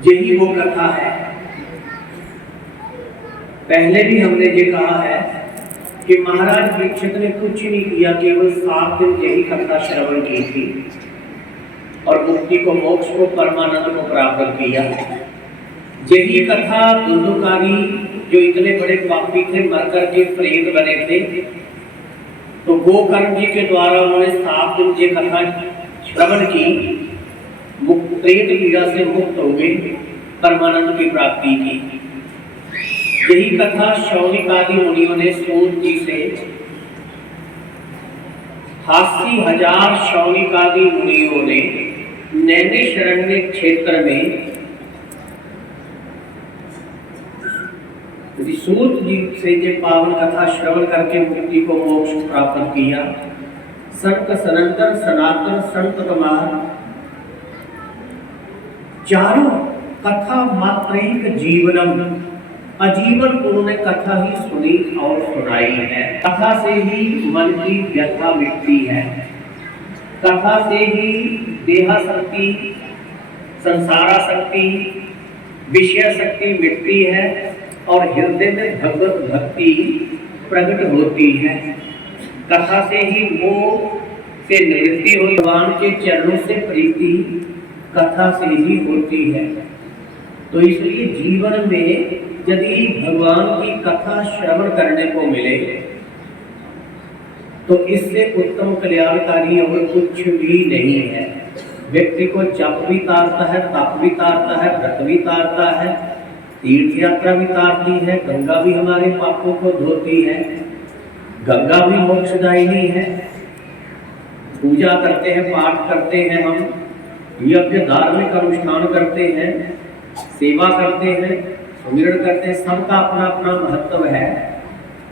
यही वो कथा है। पहले भी हमने ये कहा है कि महाराज दीक्षित ने कुछ नहीं किया, केवल 7 दिन यही कथा श्रवण की थी और मुक्ति को, मोक्ष को, परमानंद को प्राप्त किया। यही कथा धुंधुकारी जो इतने बड़े पापी थे, मर करके प्रेत बने थे, तो गोकर्ण जी के द्वारा उन्होंने 7 दिन ये कथा श्रवण की, प्रेत पीड़ा से मुक्त हो गए, परमानंद की प्राप्ति की। यही कथा शौनिक आदि मुनियों ने सूत जी से 80,000 शौनिक आदि मुनियों ने नैमिषारण्य क्षेत्र में सूत जी से ये पावन कथा श्रवण करके मुक्ति को, मोक्ष प्राप्त किया। संत सनातन सनातन संत कुमार चारों कथा मात्रैक जीवनम, आजीवन उन्होंने कथा ही सुनी और सुनाई है। कथा से ही मन की व्यथा मिटती है, कथा से ही देहाशक्ति, संसाराशक्ति, विषय शक्ति मिटती है और हृदय में भगवत भक्ति प्रकट होती है। कथा से ही मोह से निवृत्ति हो, भगवान के चरणों से प्रीति कथा से ही होती है। तो इसलिए जीवन में यदि भगवान की कथा श्रवण करने को मिले तो इससे उत्तम कल्याणकारी और कुछ भी नहीं है। व्यक्ति को जप भी तारता है, तप भी तारता है, व्रत भी तारता है, तीर्थ यात्रा भी तारती है, गंगा भी हमारे पापों को धोती है, गंगा भी मोक्षदायिनी है। पूजा करते हैं, पाठ करते हैं, हम यज्ञ धार्मिक अनुष्ठान करते हैं, सेवा करते हैं, सुमिरन करते हैं, सबका अपना अपना महत्व है।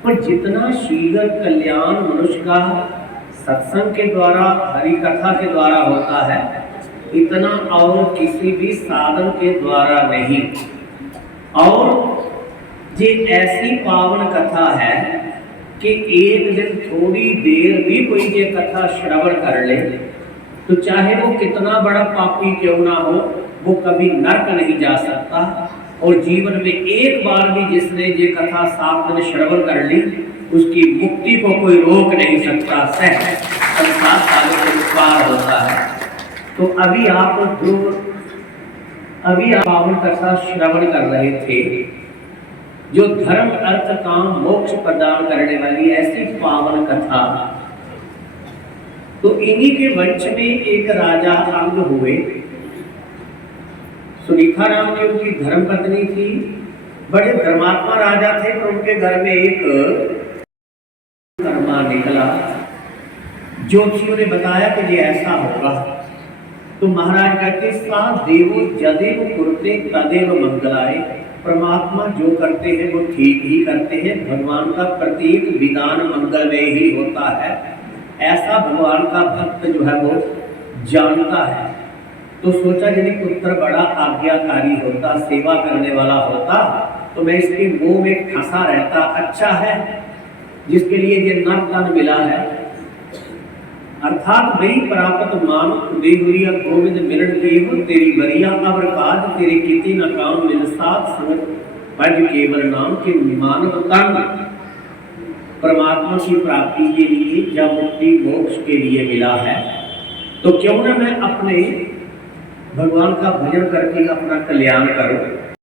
पर जितना शीघ्र कल्याण मनुष्य का सत्संग के द्वारा, हरि कथा के द्वारा होता है, इतना और किसी भी साधन के द्वारा नहीं। और ये ऐसी पावन कथा है कि एक दिन थोड़ी देर भी कोई ये कथा श्रवण कर ले तो चाहे वो कितना बड़ा पापी क्यों ना हो, वो कभी नरक नहीं जा सकता। और जीवन में एक बार भी जिसने ये कथा 7 दिन श्रवण कर ली, उसकी मुक्ति को कोई रोक नहीं सकता। 7 सालों के पार होता है। तो अभी आप पावन कथा श्रवण कर रहे थे, जो धर्म अर्थ काम मोक्ष प्रदान करने वाली ऐसी पावन कथा। तो इन्हीं के वंश में एक राजा अंग हुए। सुनीता राम जी उनकी धर्मपत्नी थी, बड़े धर्मात्मा राजा थे। पर उनके घर में एक कर्मा निकला। ज्योतिषियों ने बताया कि ये ऐसा होगा। तो महाराज कहते सा देवो यदेव कुरुते तदेव मंगलाय। परमात्मा जो करते हैं वो ठीक ही करते हैं। भगवान का प्रत्येक विधान मंगल में ही होता है, ऐसा भगवान का भक्त जो है वो जानता है। तो सोचा यदि पुत्र बड़ा आज्ञाकारी होता, सेवा करने वाला होता, तो मैं इसके मुंह में फंसा रहता। अच्छा है जिसके लिए ये नरदान मिला है। अर्थात वही प्राप्त मानुष देवरिया गोविंद मिलन केवल तेरी बरिया अवर काज तेरे किति न काम मिल साथ संग भज केवल नाम के मानव तन। परमात्मा की प्राप्ति के लिए या मुक्ति मोक्ष के लिए मिला है, तो क्यों ना मैं अपने भगवान का भजन करके अपना कल्याण करूं।